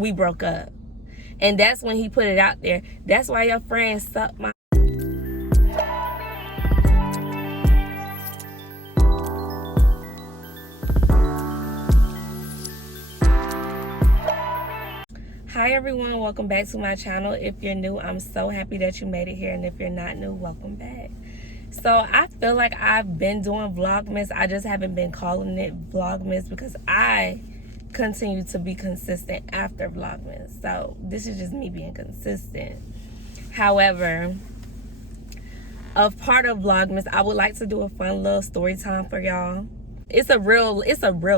we broke up. And that's when he put it out there. That's why your friends suck my... Hi everyone, welcome back to my channel. If you're new, I'm so happy that you made it here, and if you're not new, welcome back. So I feel like I've been doing Vlogmas. I just haven't been calling it Vlogmas because I continue to be consistent after Vlogmas. So this is just me being consistent. However, a part of Vlogmas, I would like to do a fun little story time for y'all. It's a real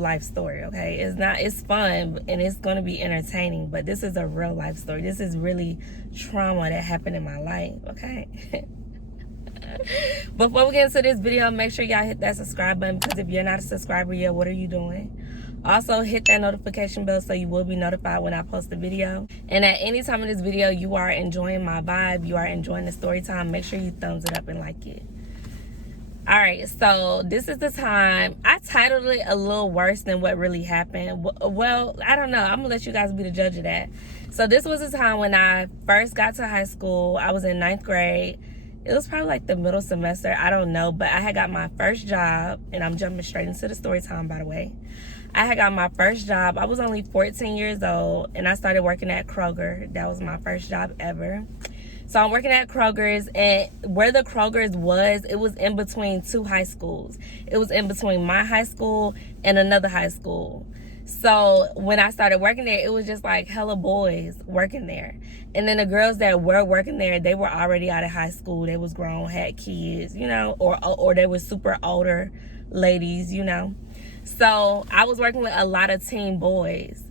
life story, okay? It's fun and it's gonna be entertaining, but this is a real life story. This is really trauma that happened in my life, okay? Before we get into this video, make sure y'all hit that subscribe button, because if you're not a subscriber yet, what are you doing? Also, hit that notification bell so you will be notified when I post a video. And at any time in this video, you are enjoying my vibe, you are enjoying the story time, make sure you thumbs it up and like it. All right, so this is the time. I titled it a little worse than what really happened. Well, I don't know. I'm gonna let you guys be the judge of that. So this was the time when I first got to high school. I was in 9th grade. It was probably like the middle semester. I don't know, but I had got my first job, and I'm jumping straight into the story time, by the way. I had got my first job. I was only 14 years old, and I started working at Kroger. That was my first job ever. So I'm working at Kroger's, and where the Kroger's was, it was in between two high schools. It was in between my high school and another high school. So when I started working there, it was just like hella boys working there. And then the girls that were working there, they were already out of high school. They was grown, had kids, you know, or they were super older ladies, you know. So I was working with a lot of teen boys,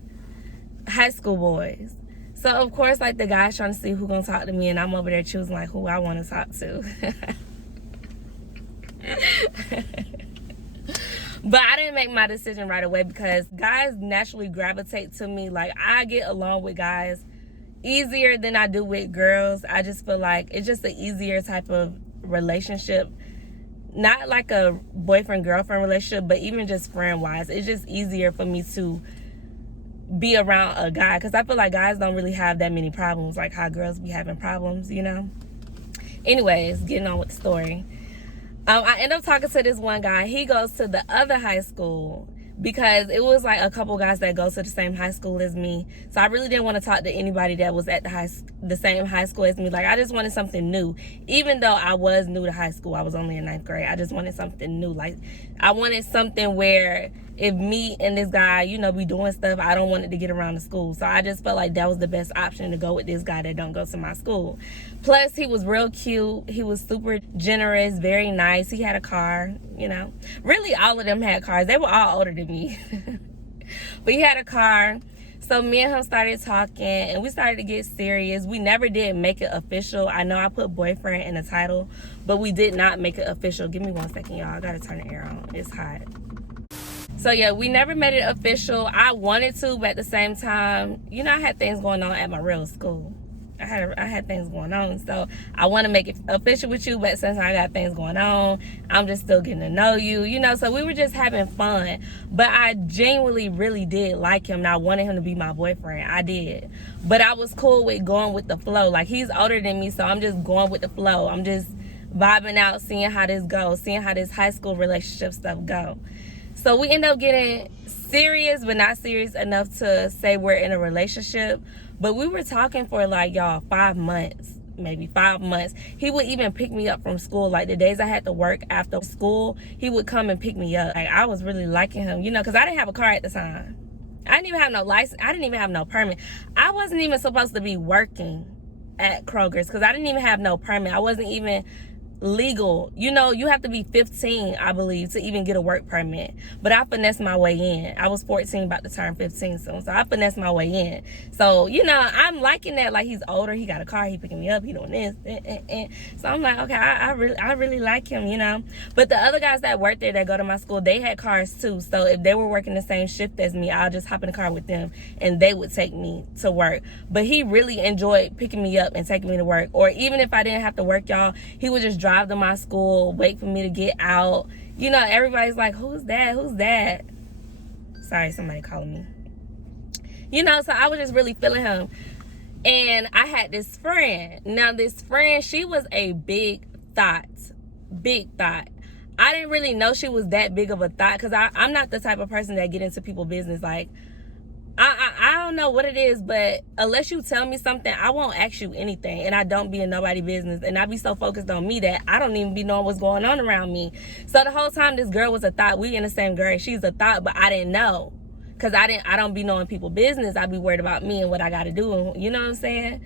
high school boys. So, of course, like, the guy's trying to see who's going to talk to me, and I'm over there choosing, like, who I want to talk to. But I didn't make my decision right away because guys naturally gravitate to me. Like, I get along with guys easier than I do with girls. I just feel like it's just an easier type of relationship. Not like a boyfriend-girlfriend relationship, but even just friend-wise. It's just easier for me to be around a guy, because I feel like guys don't really have that many problems like how girls be having problems, you know. Anyways, getting on with the story. I end up talking to this one guy. He goes to the other high school because it was like a couple guys that go to the same high school as me. So I really didn't want to talk to anybody that was at the same high school as me. Like, I just wanted something new. Even though I was new to high school, I was only in 9th grade. I just wanted something new. Like, I wanted something where if me and this guy, you know, be doing stuff, I don't want it to get around the school. So I just felt like that was the best option, to go with this guy that don't go to my school. Plus, he was real cute. He was super generous, very nice. He had a car, you know. Really, all of them had cars. They were all older than me. But he had a car. So me and him started talking, and we started to get serious. We never did make it official. I know I put boyfriend in the title, but we did not make it official. Give me 1 second, y'all. I gotta turn the air on. It's hot. So yeah, we never made it official. I wanted to, but at the same time, you know, I had things going on at my real school. I had things going on, so I want to make it official with you, but since I got things going on, I'm just still getting to know you, you know. So we were just having fun, but I genuinely really did like him, and I wanted him to be my boyfriend. I did, but I was cool with going with the flow. Like, he's older than me, so I'm just going with the flow. I'm just vibing out, seeing how this goes, seeing how this high school relationship stuff go. So we end up getting serious, but not serious enough to say we're in a relationship. But we were talking for, like, y'all, 5 months, maybe 5 months. He would even pick me up from school. Like, the days I had to work after school, he would come and pick me up. Like, I was really liking him, you know, because I didn't have a car at the time. I didn't even have no license. I didn't even have no permit. I wasn't even supposed to be working at Kroger's because I didn't even have no permit. I wasn't even legal. You know, you have to be 15, I believe, to even get a work permit. But I finessed my way in. I was 14, about to turn 15 soon, so I finessed my way in. So, you know, I'm liking that. Like, he's older, he got a car, he picking me up, he doing this, So I'm like, okay, I really like him, you know. But the other guys that work there, that go to my school, they had cars too. So if they were working the same shift as me, I'll just hop in the car with them and they would take me to work. But he really enjoyed picking me up and taking me to work. Or even if I didn't have to work, y'all, he would just drive to my school, wait for me to get out. You know, everybody's like, who's that? Who's that? Sorry, somebody calling me. You know, so I was just really feeling him. And I had this friend. Now, this friend, she was a big thought. Big thought. I didn't really know she was that big of a thought because I'm not the type of person that get into people's business. Like, I don't know what it is, but unless you tell me something, I won't ask you anything. And I don't be in nobody's business. And I be so focused on me that I don't even be knowing what's going on around me. So the whole time this girl was a thought. We in the same grade. She's a thought, but I didn't know. Because I don't be knowing people's business. I be worried about me and what I got to do. You know what I'm saying?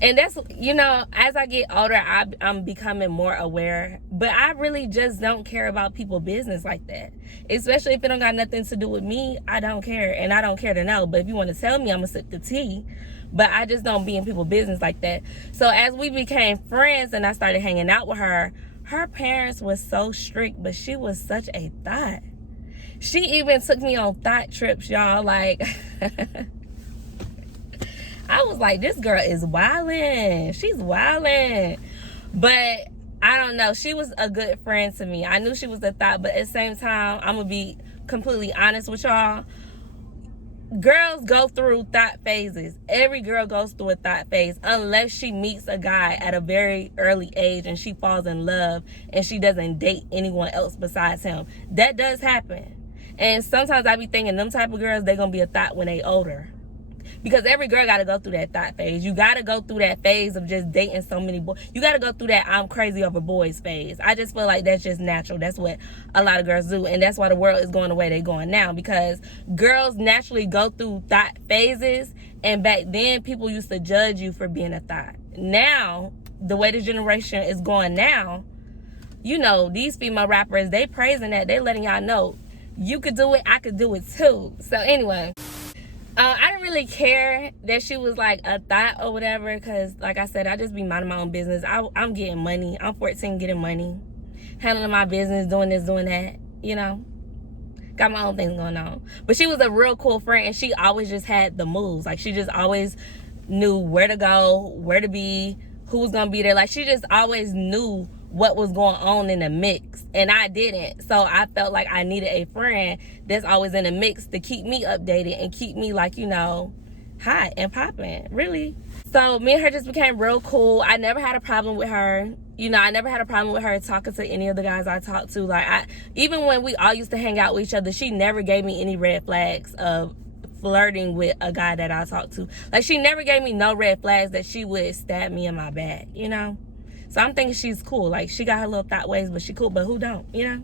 And that's, you know, as I get older, I'm becoming more aware. But I really just don't care about people's business like that. Especially if it don't got nothing to do with me, I don't care. And I don't care to know. But if you want to tell me, I'm going to sip the tea. But I just don't be in people's business like that. So as we became friends and I started hanging out with her, her parents was so strict, but she was such a thought. She even took me on thought trips, y'all. Like... I was like, this girl is wildin'. She's wildin'. But I don't know. She was a good friend to me. I knew she was a thought, but at the same time, I'm going to be completely honest with y'all. Girls go through thought phases. Every girl goes through a thought phase unless she meets a guy at a very early age and she falls in love and she doesn't date anyone else besides him. That does happen. And sometimes I be thinking them type of girls, they going to be a thought when they older. Because every girl got to go through that thought phase. You got to go through that phase of just dating so many boys. You got to go through that I'm crazy over boys phase. I just feel like that's just natural. That's what a lot of girls do. And that's why the world is going the way they're going now. Because girls naturally go through thought phases. And back then, people used to judge you for being a thought. Now, the way the generation is going now, you know, these female rappers, they praising that. They letting y'all know, you could do it, I could do it too. So anyway... I didn't really care that she was like a thought or whatever because, like I said, I just be minding my own business. I'm getting money. I'm 14 getting money, handling my business, doing this, doing that, you know. Got my own things going on. But she was a real cool friend, and she always just had the moves. Like, she just always knew where to go, where to be, who was going to be there. Like, she just always knew what was going on in the mix, and I didn't. So I felt like I needed a friend that's always in the mix to keep me updated and keep me, like, you know, hot and popping, really. So me and her just became real cool. I never had a problem with her. You know, I never had a problem with her talking to any of the guys I talked to. Like, even when we all used to hang out with each other, she never gave me any red flags of flirting with a guy that I talked to. Like, she never gave me no red flags that she would stab me in my back, you know? So I'm thinking she's cool. Like, she got her little thought ways, but she cool. But who don't, you know?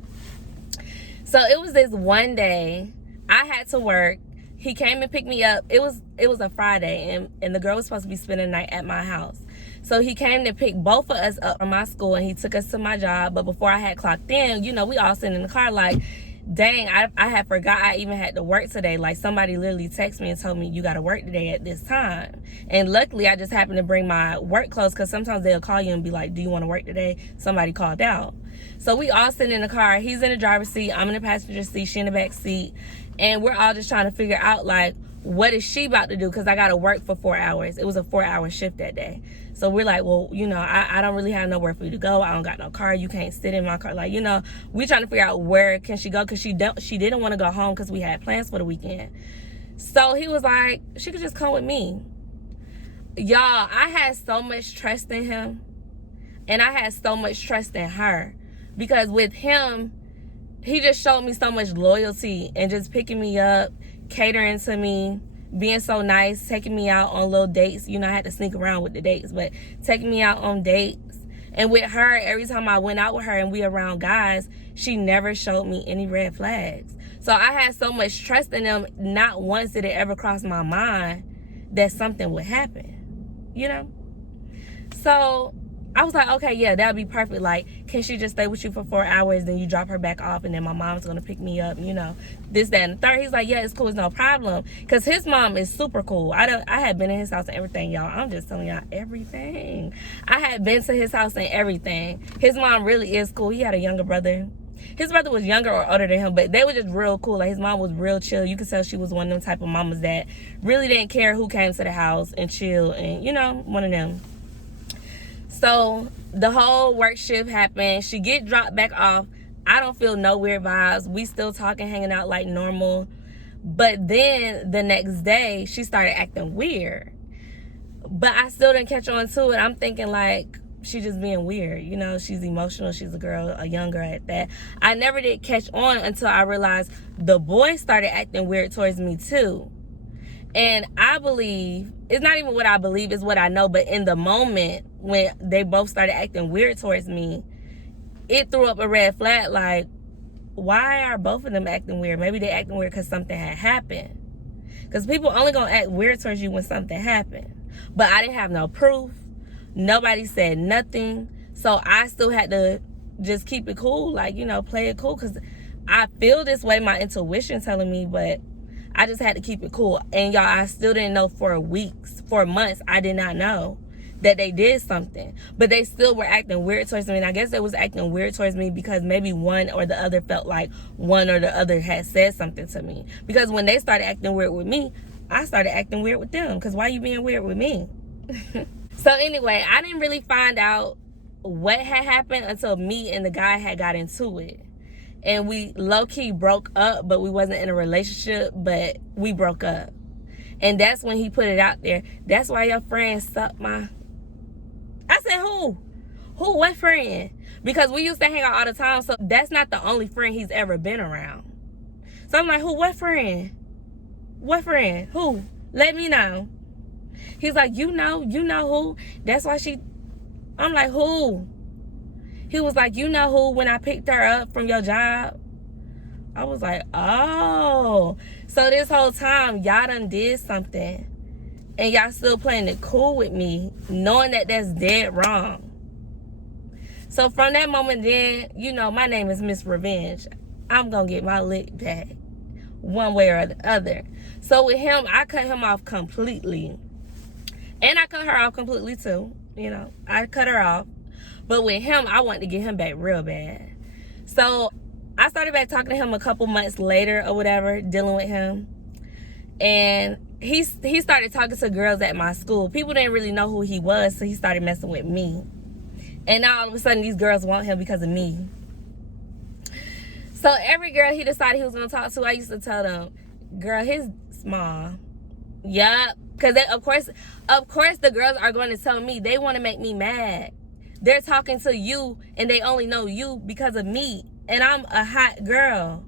So it was this one day. I had to work. He came and picked me up. It was a Friday, and the girl was supposed to be spending the night at my house. So he came to pick both of us up from my school, and he took us to my job. But before I had clocked in, you know, we all sitting in the car like, dang, I had forgot I even had to work today. Like, somebody literally texted me and told me, you got to work today at this time. And luckily, I just happened to bring my work clothes because sometimes they'll call you and be like, do you want to work today? Somebody called out. So we all sitting in the car. He's in the driver's seat. I'm in the passenger seat. She in the back seat. And we're all just trying to figure out, like, what is she about to do? Because I got to work for 4 hours. It was a 4-hour shift that day. So we're like, well, you know, I don't really have nowhere for you to go. I don't got no car. You can't sit in my car. Like, you know, we trying to figure out where can she go because she didn't want to go home because we had plans for the weekend. So he was like, she could just come with me. Y'all, I had so much trust in him. And I had so much trust in her. Because with him, he just showed me so much loyalty and just picking me up, catering to me, being so nice, taking me out on little dates. You know, I had to sneak around with the dates, but taking me out on dates. And with her, every time I went out with her and we around guys, she never showed me any red flags. So I had so much trust in them, not once did it ever cross my mind that something would happen, you know? So I was like, okay, yeah, that would be perfect. Like, can she just stay with you for 4 hours, then you drop her back off, and then my mom's going to pick me up, you know, this, that, and the third. He's like, yeah, it's cool, it's no problem. Because his mom is super cool. I had been in his house and everything, y'all. I'm just telling y'all everything. I had been to his house and everything. His mom really is cool. He had a younger brother. His brother was younger or older than him, but they were just real cool. Like, his mom was real chill. You could tell she was one of them type of mamas that really didn't care who came to the house and chill and, you know, one of them. So the whole work shift happened. She get dropped back off. I don't feel no weird vibes. We still talking, hanging out like normal. But then the next day, she started acting weird. But I still didn't catch on to it. I'm thinking like, she's just being weird. You know, she's emotional. She's a girl, a young girl at that. I never did catch on until I realized the boy started acting weird towards me too. And I believe, it's not even what I believe, it's what I know. But in the moment when they both started acting weird towards me, it threw up a red flag like, why are both of them acting weird? Maybe they acting weird because something had happened. Because people only gonna act weird towards you when something happened. But I didn't have no proof. Nobody said nothing. So I still had to just keep it cool. Like, you know, play it cool. Because I feel this way, my intuition telling me. But I just had to keep it cool. And y'all, I still didn't know for weeks, for months. I did not know that they did something. But they still were acting weird towards me. And I guess they was acting weird towards me because maybe one or the other felt like one or the other had said something to me. Because when they started acting weird with me, I started acting weird with them. Because why you being weird with me? So anyway, I didn't really find out what had happened until me and the guy had got into it. And we low-key broke up, but we wasn't in a relationship, but we broke up. And that's when he put it out there. That's why your friend sucked my... I said, who? Who? What friend? Because we used to hang out all the time, so that's not the only friend he's ever been around. So I'm like, who? What friend? What friend? Who? Let me know. He's like, you know who? That's why she... I'm like, who? He was like, you know who, when I picked her up from your job? I was like, oh. So this whole time, y'all done did something. And y'all still playing it cool with me, knowing that that's dead wrong. So from that moment then, you know, my name is Miss Revenge. I'm going to get my lick back one way or the other. So with him, I cut him off completely. And I cut her off completely too. You know, I cut her off. But with him, I wanted to get him back real bad. So I started back talking to him a couple months later or whatever, dealing with him. And he started talking to girls at my school. People didn't really know who he was, so he started messing with me. And now all of a sudden, these girls want him because of me. So every girl he decided he was going to talk to, I used to tell them, girl, he's small. Yup. Because of course the girls are going to tell me. They want to make me mad. They're talking to you and they only know you because of me. And I'm a hot girl.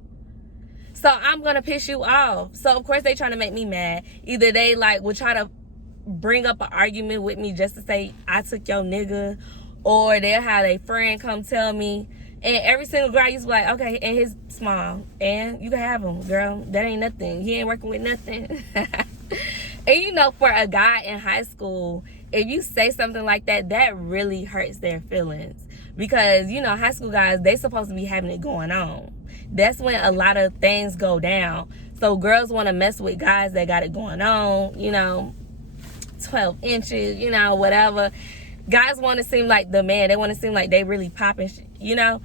So I'm going to piss you off. So of course they trying to make me mad. Either they like will try to bring up an argument with me just to say I took your nigga. Or they'll have a friend come tell me. And every single girl used to be like, okay, and he's small. And you can have him, girl. That ain't nothing. He ain't working with nothing. And you know, for a guy in high school, if you say something like that, that really hurts their feelings. Because, you know, high school guys, they supposed to be having it going on. That's when a lot of things go down. So girls want to mess with guys that got it going on, you know, 12 inches, you know, whatever. Guys want to seem like the man. They want to seem like they really popping, you know.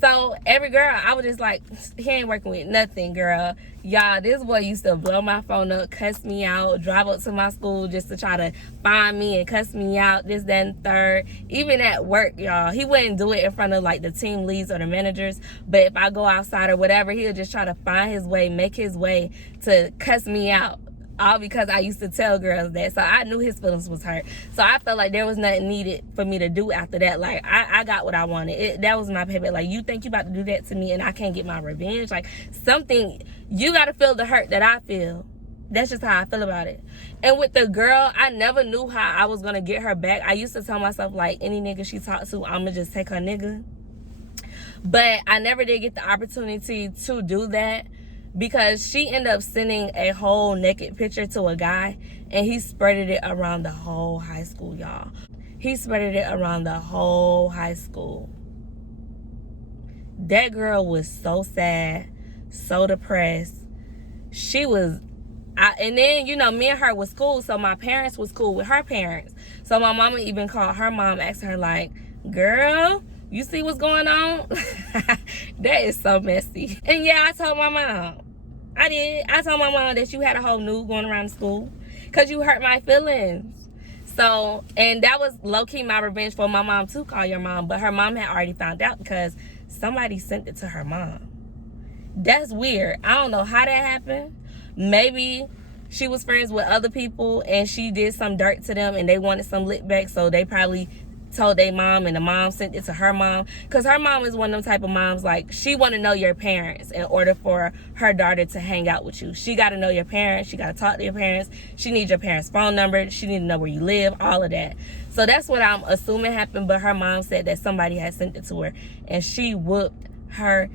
So every girl, I was just like, he ain't working with nothing, girl. Y'all, this boy used to blow my phone up, cuss me out, drive up to my school just to try to find me and cuss me out, this, that, and third. Even at work, y'all, he wouldn't do it in front of like the team leads or the managers. But if I go outside or whatever, he'll just try to find his way, make his way to cuss me out. All because I used to tell girls that. So I knew his feelings was hurt. So I felt like there was nothing needed for me to do after that. Like, I got what I wanted. That was my payback. Like, you think you about to do that to me and I can't get my revenge? Like, something, you got to feel the hurt that I feel. That's just how I feel about it. And with the girl, I never knew how I was going to get her back. I used to tell myself, like, any nigga she talked to, I'm going to just take her nigga. But I never did get the opportunity to do that. Because she ended up sending a whole naked picture to a guy. And he spreaded it around the whole high school, y'all. He spreaded it around the whole high school. That girl was so sad. So depressed. She was... and then, you know, me and her was cool. So my parents was cool with her parents. So my mama even called her mom, asked her like, girl... you see what's going on? That is so messy. And yeah, I told my mom. I did. I told my mom that you had a whole nude going around school because you hurt my feelings. So, and that was low-key my revenge for my mom to call your mom. But her mom had already found out because somebody sent it to her mom. That's weird. I don't know how that happened. Maybe she was friends with other people and she did some dirt to them and they wanted some lick back, so they probably told their mom and the mom sent it to her mom, because her mom is one of them type of moms, like, she want to know your parents in order for her daughter to hang out with you. She got to know your parents, she got to talk to your parents, she needs your parents' phone number, she need to know where you live, all of that. So that's what I'm assuming happened, but her mom said that somebody had sent it to her and she whooped her.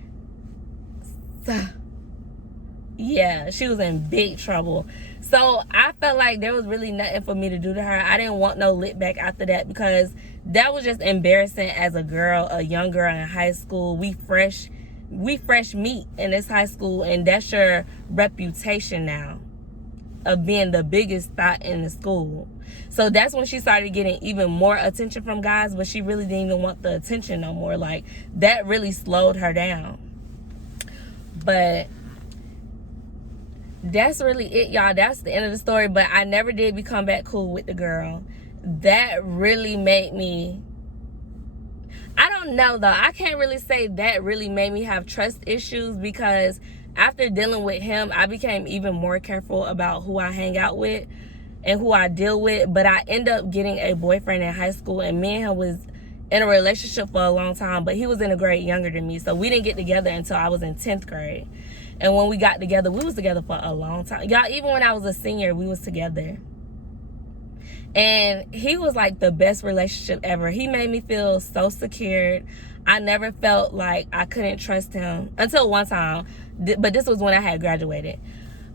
Yeah, she was in big trouble. So I felt like there was really nothing for me to do to her. I didn't want no lit back after that, because that was just embarrassing as a girl, a young girl in high school. We fresh meat in this high school, and that's your reputation now of being the biggest thought in the school. So that's when she started getting even more attention from guys, but she really didn't even want the attention no more. Like, that really slowed her down. But that's really it, y'all. That's the end of the story. But I never did become back cool with the girl. That really made me, I don't know though, I can't really say that really made me have trust issues, because after dealing with him, I became even more careful about who I hang out with and who I deal with. But I ended up getting a boyfriend in high school, and me and him was in a relationship for a long time, but he was in a grade younger than me, so we didn't get together until I was in 10th grade. And when we got together, we was together for a long time. Y'all, even when I was a senior, we was together. And he was like the best relationship ever. He made me feel so secured. I never felt like I couldn't trust him until one time. But this was when I had graduated.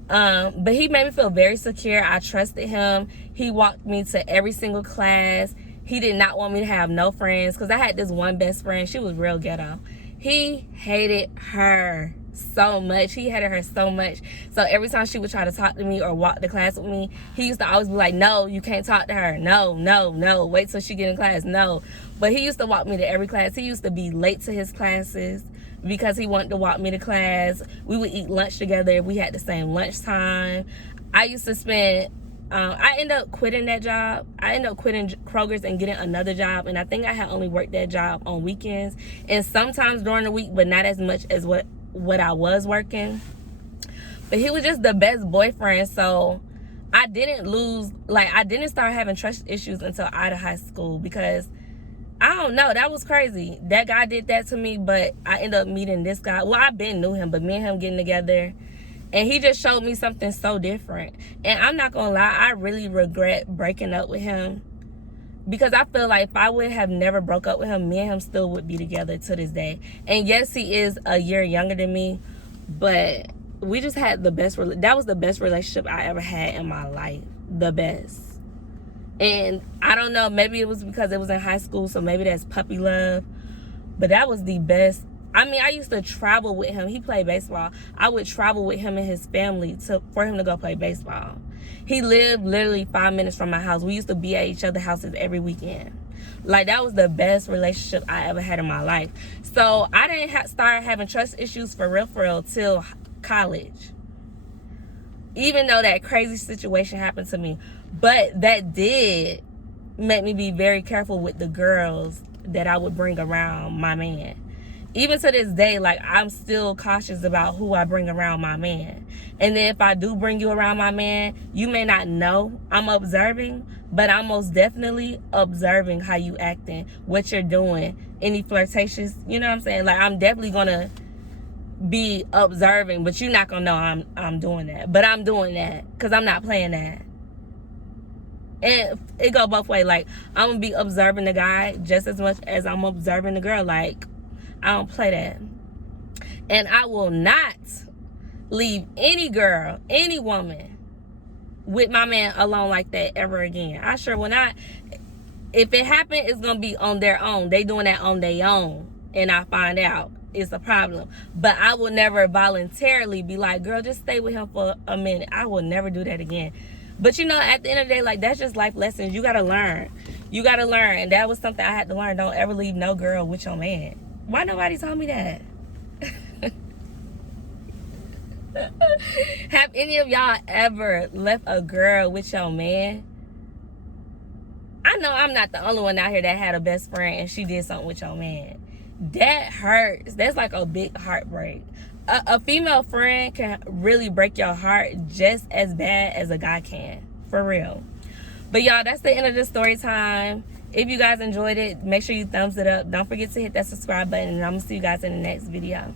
But he made me feel very secure. I trusted him. He walked me to every single class. He did not want me to have no friends, because I had this one best friend. She was real ghetto. He hated her so much. He hated her so much. So every time she would try to talk to me or walk to class with me, he used to always be like, no, you can't talk to her. No, no, no. Wait till she get in class. No. But he used to walk me to every class. He used to be late to his classes because he wanted to walk me to class. We would eat lunch together. We had the same lunch time. I used to spend, I ended up quitting that job. I ended up quitting Kroger's and getting another job. And I think I had only worked that job on weekends and sometimes during the week, but not as much as what I was working. But he was just the best boyfriend. So I didn't start having trust issues until out of high school, because I don't know, that was crazy. That guy did that to me, but I ended up meeting this guy. Well, I been knew him, but me and him getting together, and he just showed me something so different. And I'm not gonna lie, I really regret breaking up with him, because I feel like if I would have never broke up with him, me and him still would be together to this day. And yes, he is a year younger than me, but we just had that was the best relationship I ever had in my life. The best. And I don't know, maybe it was because it was in high school, so maybe that's puppy love. But that was the best. I mean, I used to travel with him. He played baseball. I would travel with him and his family for him to go play baseball. He lived literally 5 minutes from my house. We used to be at each other's houses every weekend. Like, that was the best relationship I ever had in my life. So I didn't start having trust issues for real till college. Even though that crazy situation happened to me. But that did make me be very careful with the girls that I would bring around my man. Even to this day, like, I'm still cautious about who I bring around my man. And then if I do bring you around my man, you may not know I'm observing, but I'm most definitely observing how you acting, what you're doing, any flirtations, you know what I'm saying? Like, I'm definitely gonna be observing, but you're not gonna know I'm doing that. But I'm doing that because I'm not playing that. And it go both ways. Like, I'm gonna be observing the guy just as much as I'm observing the girl. Like, I don't play that. And I will not leave any girl, any woman with my man alone like that ever again. I sure will not. If it happen, it's gonna be on their own. They doing that on their own, and I find out it's a problem. But I will never voluntarily be like, girl, just stay with him for a minute. I will never do that again. But you know, at the end of the day, like, that's just life lessons. You gotta learn. You gotta learn. And that was something I had to learn. Don't ever leave no girl with your man. Why nobody told me that? Have any of y'all ever left a girl with your man? I know I'm not the only one out here that had a best friend and she did something with your man. That hurts. That's like a big heartbreak. a female friend can really break your heart just as bad as a guy can, for real. But y'all, that's the end of the story time. If you guys enjoyed it, make sure you thumbs it up. Don't forget to hit that subscribe button, and I'm gonna see you guys in the next video.